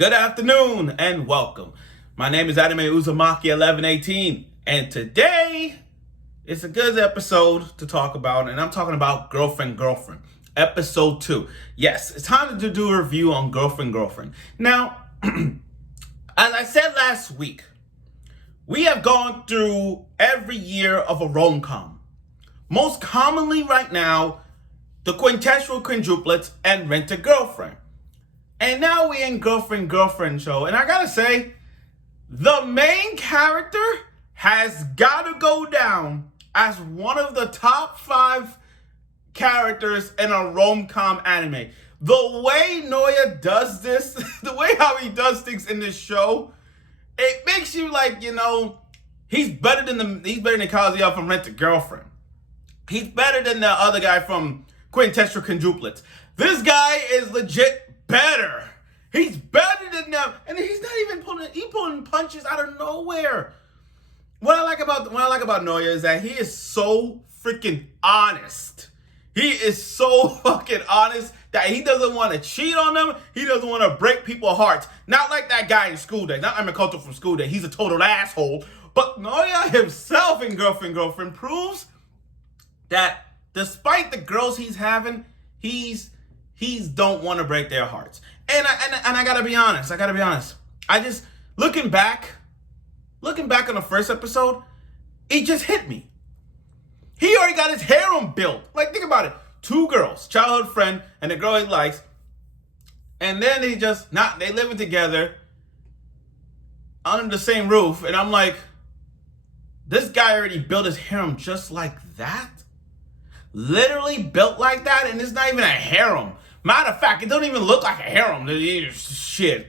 Good afternoon and welcome. My name is Anime Uzumaki1118, and today it's a good episode to talk about, and I'm talking about Girlfriend, episode 2. Yes, it's time to do a review on Girlfriend. Now, as I said last week, we have gone through every year of a rom-com. Most commonly right now, the quintessential quadruplets and Rent-A-Girlfriend. And now we're in Girlfriend show. And I gotta say, the main character has gotta go down as one of the top 5 characters in a rom-com anime. The way Naoya does this, the way how he does things in this show, it makes you like, he's better than Kazuya from Rent-A-Girlfriend. He's better than the other guy from Quintessential Quadruplets. This guy is legit better. He's better than them, and he's not even pulling punches out of nowhere. What I like about Naoya is that he is so freaking honest. He is so fucking honest that he doesn't want to cheat on them. He doesn't want to break people's hearts. Not like that guy in School Day. Not Makoto from School Day. He's a total asshole. But Naoya himself in Girlfriend proves that despite the girls he's having, he's don't want to break their hearts. And I gotta be honest. I just looking back on the first episode, it just hit me. He already got his harem built. Like, think about it. 2 girls, childhood friend, and the girl he likes, and then they living together under the same roof. And I'm like, this guy already built his harem just like that? Literally built like that, and it's not even a harem. Matter of fact, it don't even look like a harem. Shit,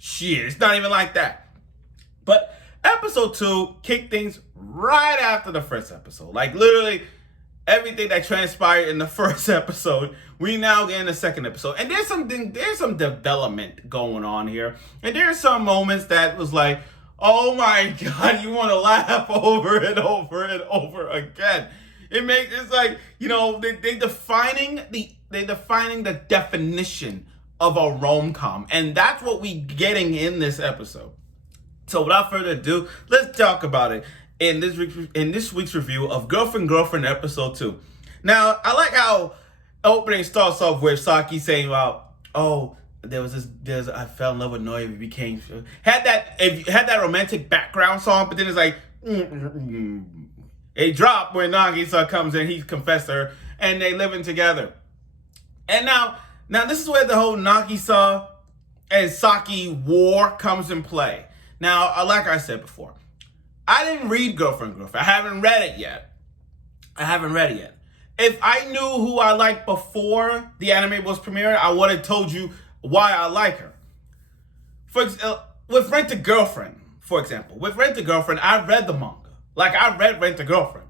it's not even like that. But episode 2 kicked things right after the first episode. Like, literally everything that transpired in the first episode, we now get in the second episode. And there's some development going on here. And there's some moments that was like, oh my God, you want to laugh over and over and over again. It's like, they defining the definition of a rom-com, and that's what we getting in this episode. So without further ado, let's talk about it in this week's review of Girlfriend episode 2. Now, I like how opening starts off with Saki saying, "Well, I fell in love with Naoya, we became had that romantic background song, but then it's like." A drop when Nagisa comes in, he confessed to her, and they living together. And now this is where the whole Nagisa and Saki war comes in play. Now, like I said before, I didn't read Girlfriend. I haven't read it yet. If I knew who I liked before the anime was premiering, I would have told you why I like her. With Rent-A-Girlfriend, for example. With Rent-A-Girlfriend, I read the manga. Like, I read Rent-A-Girlfriend.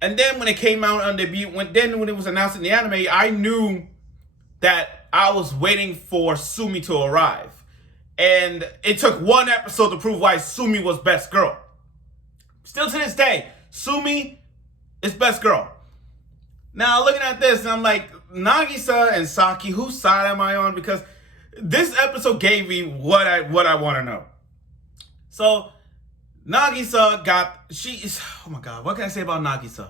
And then when it came out on debut, when it was announced in the anime, I knew that I was waiting for Sumi to arrive. And it took 1 episode to prove why Sumi was best girl. Still to this day, Sumi is best girl. Now, looking at this, and I'm like, Nagisa and Saki, whose side am I on? Because this episode gave me what I want to know. So, Nagisa oh my God, what can I say about Nagisa?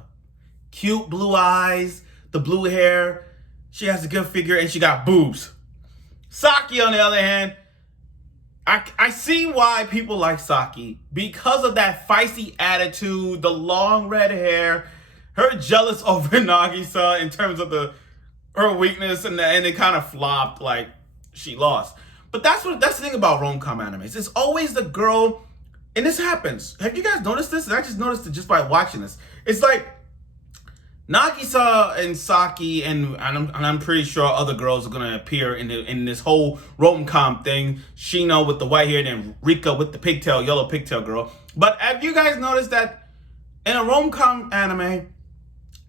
Cute blue eyes, the blue hair, she has a good figure, and she got boobs. Saki, on the other hand, I see why people like Saki, because of that feisty attitude, the long red hair, her jealous over Nagisa in terms of her weakness, and it kind of flopped, like she lost. But that's the thing about rom-com animes. It's always the girl. And this happens. Have you guys noticed this? I just noticed it just by watching this. It's like Nagisa and Saki, and I'm pretty sure other girls are gonna appear in this whole rom-com thing. Shino with the white hair, and then Rika with the yellow pigtail girl. But have you guys noticed that in a rom-com anime,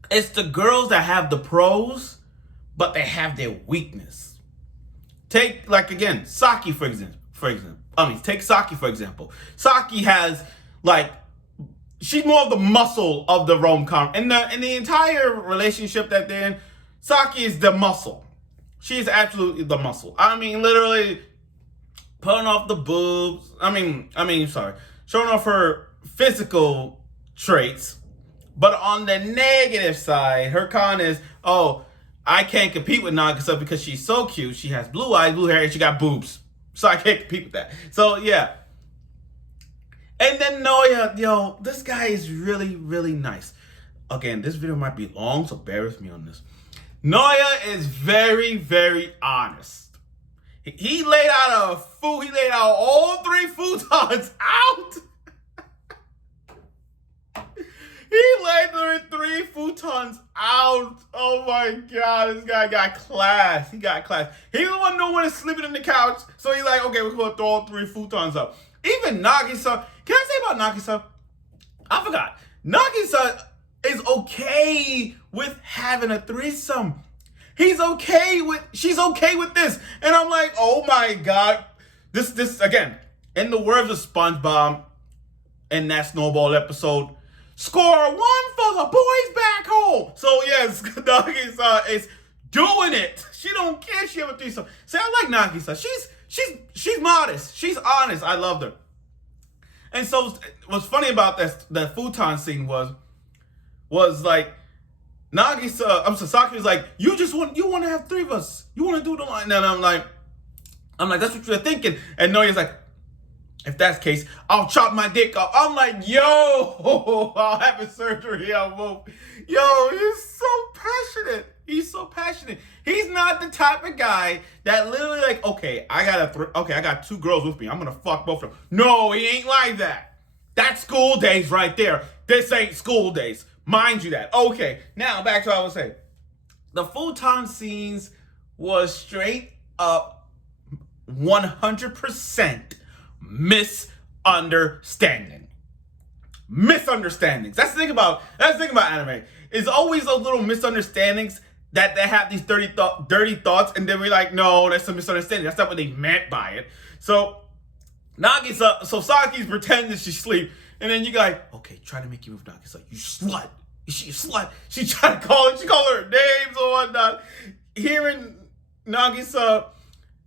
it's the girls that have the pros, but they have their weakness. Take, like, again, Saki for example. Take Saki, for example. Saki has, she's more of the muscle of the rom-com. In the entire relationship that they're in, Saki is the muscle. She is absolutely the muscle. I mean, literally, pulling off the boobs. Sorry, showing off her physical traits. But on the negative side, her con is, oh, I can't compete with Nagisa because she's so cute. She has blue eyes, blue hair, and she got boobs. So I can't compete with that. So yeah. And then Naoya, this guy is really, really nice. Again, this video might be long, so bear with me on this. Naoya is very, very honest. He laid out he laid out all 3 futons out. He laid 3 futons out. Oh my God, this guy got class. He got class. He didn't want no one sleeping in the couch, so he's like, okay, we're gonna throw all 3 futons up. Even Nagisa, can I say about Nagisa? I forgot. Nagisa is okay with having a threesome. She's okay with this. And I'm like, oh my God. This again, in the words of SpongeBob in that Snowball episode, score 1 for the boys back home. So yes, Nagisa is doing it. She don't care she have a threesome. See, I like Nagisa. She's modest. She's honest. I loved her. And so what's funny about that futon scene was like Nagisa, Saki was like, you want to have 3 of us. You want to do the line. And I'm like, that's what you're thinking. And Naoya's like, if that's the case, I'll chop my dick off. I'm like, yo, I'll have a surgery. I won't. Yo, he's so passionate. He's so passionate. He's not the type of guy that literally like, okay, I got 2 girls with me. I'm gonna fuck both of them. No, he ain't like that. That's school days right there. This ain't school days. Mind you that. Okay, now back to what I was saying. The futon scenes was straight up 100% misunderstanding. Misunderstandings. That's the thing about anime. It's always those little misunderstandings that they have these dirty thoughts, and then we're like, no, that's a misunderstanding. That's not what they meant by it. So Saki's pretending she's asleep, and then you go like, okay, try to make you move, Nagisa. You slut. She slut. She tried to call her names or whatnot. Hearing Nagisa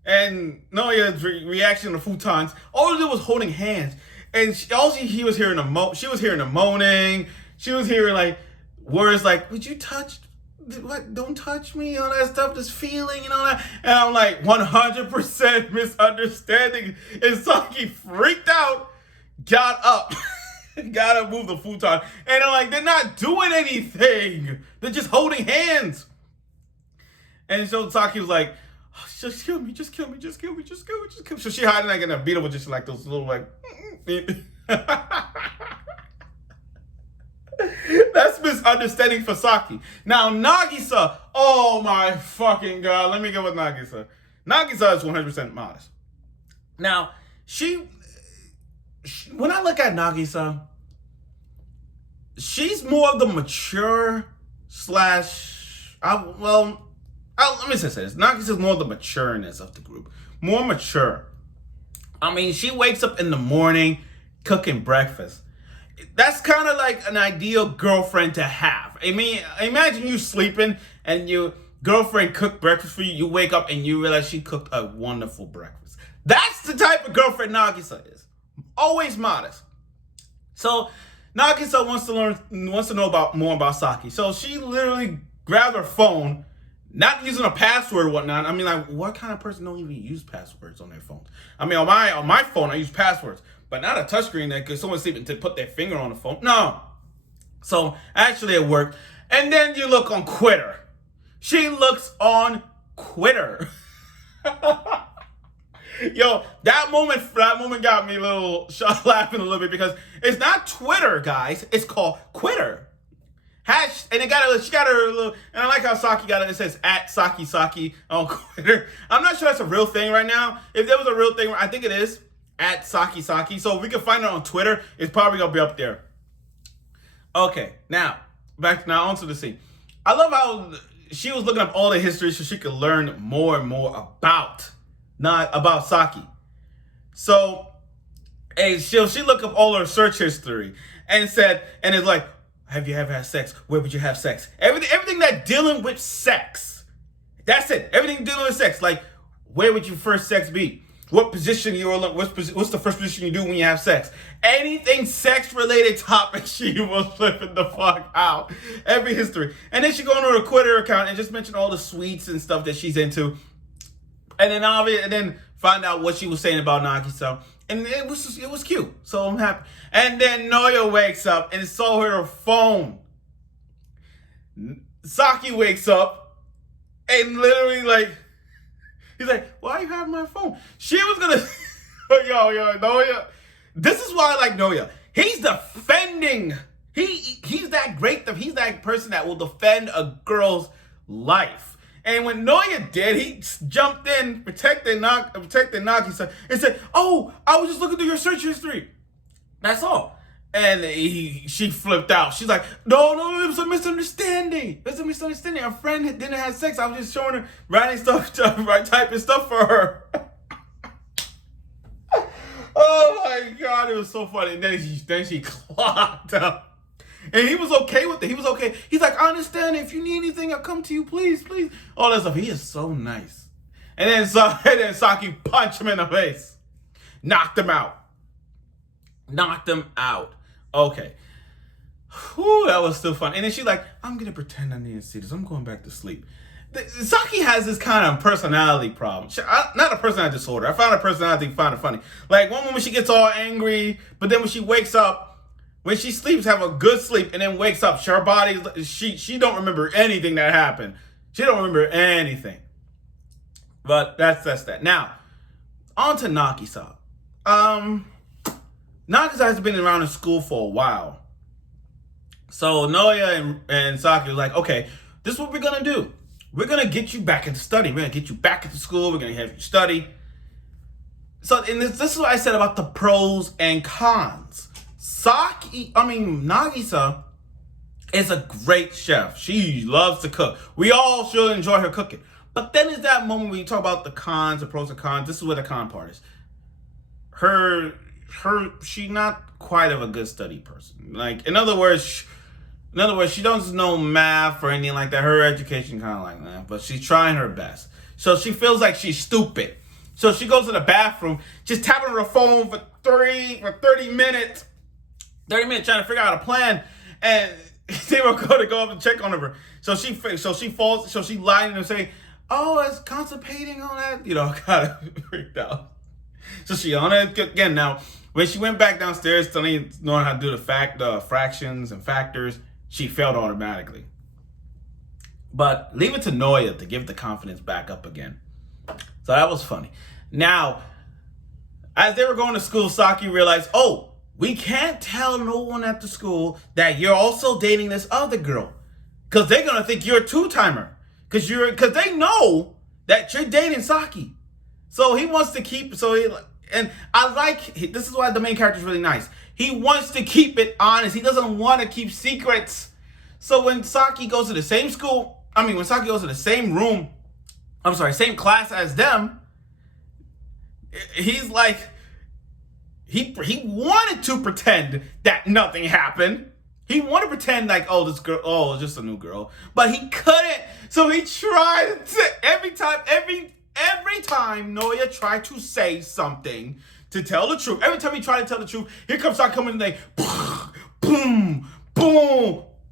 and Naoya's reaction to futons, all they did was holding hands. And she was hearing the moaning. She was hearing like words like, would you touch, what, don't touch me, all that stuff, this feeling and all that. And I'm like, 100% misunderstanding. And Saki freaked out, got up, gotta move the futon. And I'm like, they're not doing anything. They're just holding hands. And so Saki was like, oh, just kill me. So she hiding like in a beetle with just like those little like, that's misunderstanding for Saki. Now Nagisa, oh my fucking God, let me go with Nagisa. Nagisa is 100% modest. Now when I look at Nagisa, she's more of the mature let me say this. Nagisa's more the matureness of the group. More mature. I mean, she wakes up in the morning cooking breakfast. That's kind of like an ideal girlfriend to have. I mean, imagine you sleeping and your girlfriend cooked breakfast for you. You wake up and you realize she cooked a wonderful breakfast. That's the type of girlfriend Nagisa is. Always modest. So Nagisa wants to know more about Saki. So she literally grabbed her phone, not using a password or whatnot. I mean, like, what kind of person don't even use passwords on their phones? I mean, on my phone, I use passwords, but not a touchscreen that could someone sleeping to put their finger on the phone. No. So actually it worked. And then you look on Twitter. She looks on Twitter. Yo, that moment got me a little laughing a little bit because it's not Twitter, guys. It's called Quitter. And she got her little, and I like how Saki got it. It says at Saki on Twitter. I'm not sure that's a real thing right now. If there was a real thing, I think it is at Saki. So if we can find it on Twitter, it's probably gonna be up there. Okay, now onto the scene. I love how she was looking up all the history so she could learn more and more about Saki. So, and she looked up all her search history and it's like, have you ever had sex? Where would you have sex? Everything that dealing with sex. That's it. Everything dealing with sex. Like, where would your first sex be? what position you were, what's the first position you do when you have sex. Anything sex related topic, she was flipping the fuck out. Every history. And then she go on her Twitter account and just mention all the sweets and stuff that she's into. And then find out what she was saying about Nagisa. And it was cute. So I'm happy. And then Naoya wakes up and saw her phone. Saki wakes up and literally like, he's like, why you have my phone? She was gonna, yo, Naoya. This is why I like Naoya. He's defending. He's that great. He's that person that will defend a girl's life. And when Naoya did, he jumped in, protected Nagisa, and said, "Oh, I was just looking through your search history. That's all." And she flipped out. She's like, no, it was a misunderstanding. It's a misunderstanding. Our friend didn't have sex. I was just showing her, writing stuff, typing stuff for her. Oh my God, it was so funny. And then she clocked up. And he was okay with it. He was okay. He's like, I understand. If you need anything, I'll come to you. Please. All that stuff. He is so nice. And then Saki punched him in the face. Knocked him out. Okay. Whew, that was still fun. And then she's like, I'm going to pretend I didn't see this. I'm going back to sleep. Saki has this kind of personality problem. Not a personality disorder. I found her personality funny. Like one moment she gets all angry, but then when she wakes up, when she sleeps, have a good sleep, and then wakes up, her body, she don't remember anything that happened. She don't remember anything. But that's that. Now, on to Nagisa. Nagisa has been around in school for a while. So Naoya and Saki was like, okay, this is what we're going to do. We're going to get you back into study. We're going to get you back into school. We're going to have you study. So and this is what I said about the pros and cons. Nagisa is a great chef. She loves to cook. We all should enjoy her cooking. But then is that moment when you talk about the cons, the pros and cons. This is where the con part is. She's not quite of a good study person. Like, in other words, she doesn't know math or anything like that. Her education kind of like that, but she's trying her best. So she feels like she's stupid. So she goes to the bathroom, just tapping on her phone for 30 minutes. 30 minutes trying to figure out a plan, and they were going to go up and check on her. So she falls. So she lied and say, "Oh, it's constipating on that." Kind of freaked out. So she on it again. Now, when she went back downstairs, knowing how to do the fractions and factors, she failed automatically. But leave it to Naoya to give the confidence back up again. So that was funny. Now, as they were going to school, Saki realized, oh, we can't tell no one at the school that you're also dating this other girl, because they're gonna think you're a two-timer, because they know that you're dating Saki. So he wants to keep. And I like this is why the main character is really nice. He wants to keep it honest. He doesn't want to keep secrets. So when Saki goes to the same school, when Saki goes to the same same class as them, he's like. He wanted to pretend that nothing happened. He wanted to pretend like, oh, this girl, oh, it's just a new girl. But he couldn't. So he tried to, every time Naoya tried to say something to tell the truth. Every time he tried to tell the truth, here comes Saki coming in and boom, boom,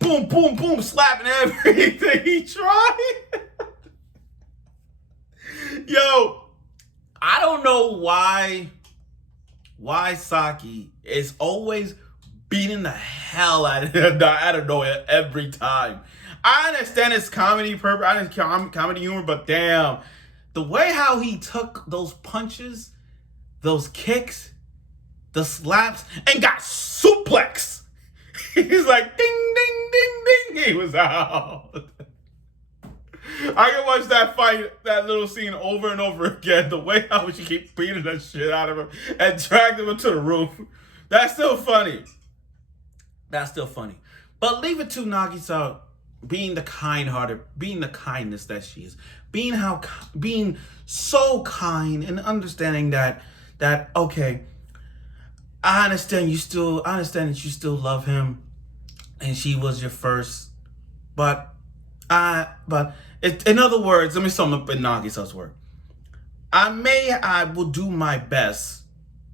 boom, boom, boom, slapping everything he tried. Yo, I don't know why Saki is always beating the hell out of Naoya every time. I understand it's comedy purpose, I understand comedy humor, but damn, the way how he took those punches, those kicks, the slaps, and got suplex. He's like ding, ding, ding, ding. He was out. I can watch that fight, that little scene over and over again. The way how she keeps beating that shit out of him and dragged him into the roof. That's still funny. But leave it to Nagisa being the kind-hearted, being the kindness that she is, being so kind and understanding that okay, I understand that you still love him, and she was your first, in other words, let me sum up in Nagisa's word. I will do my best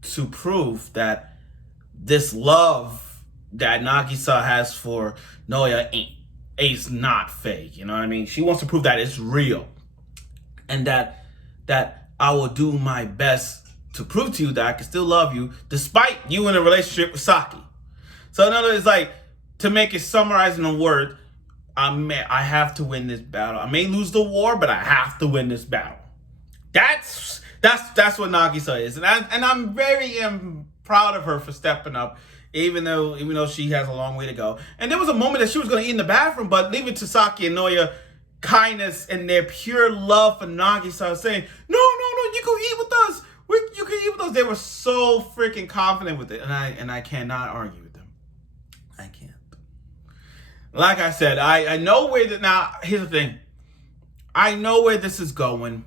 to prove that this love that Nagisa has for Naoya is not fake. You know what I mean? She wants to prove that it's real, and that I will do my best to prove to you that I can still love you despite you in a relationship with Saki. So in other words, like, to make it summarize in a word, I have to win this battle. I may lose the war, but I have to win this battle. That's what Nagisa is, and I'm very proud of her for stepping up, even though she has a long way to go. And there was a moment that she was going to eat in the bathroom, but leave it to Saki and Naoya kindness and their pure love for Nagisa, saying, no, you can eat with us. You can eat with us. They were so freaking confident with it, and I cannot argue with them. I can't. Like I said, I know where now. Here's the thing. I know where this is going.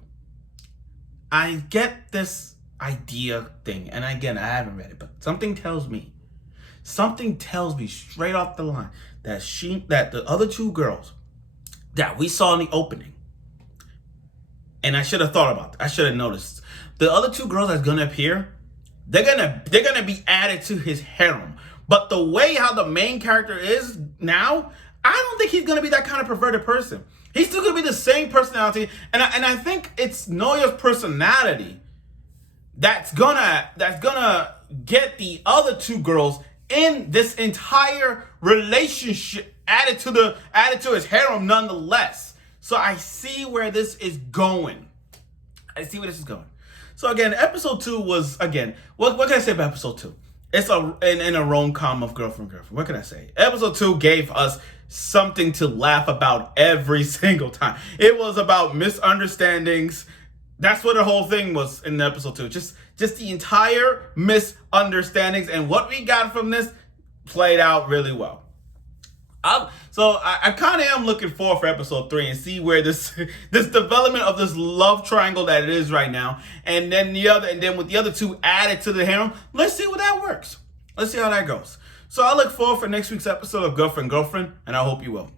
I get this idea thing, and again, I haven't read it, but something tells me straight off the line that the other two girls that we saw in the opening, and I should have thought about that. I should have noticed the other two girls that's gonna appear. They're gonna be added to his harem. But the way how the main character is now, I don't think he's gonna be that kind of perverted person. He's still gonna be the same personality, and I think it's Naoya's personality that's gonna get the other two girls in this entire relationship added to his harem nonetheless. So I see where this is going. So again, episode 2 was, again, what can I say about episode 2? It's in a rom-com of girlfriend. What can I say? Episode 2 gave us something to laugh about every single time. It was about misunderstandings. That's what the whole thing was in episode 2. Just the entire misunderstandings, and what we got from this played out really well. So I kind of am looking forward for episode 3 and see where this development of this love triangle that it is right now, and then with the other two added to the harem. Let's see what that works. Let's see how that goes. So I look forward for next week's episode of Girlfriend, and I hope you will.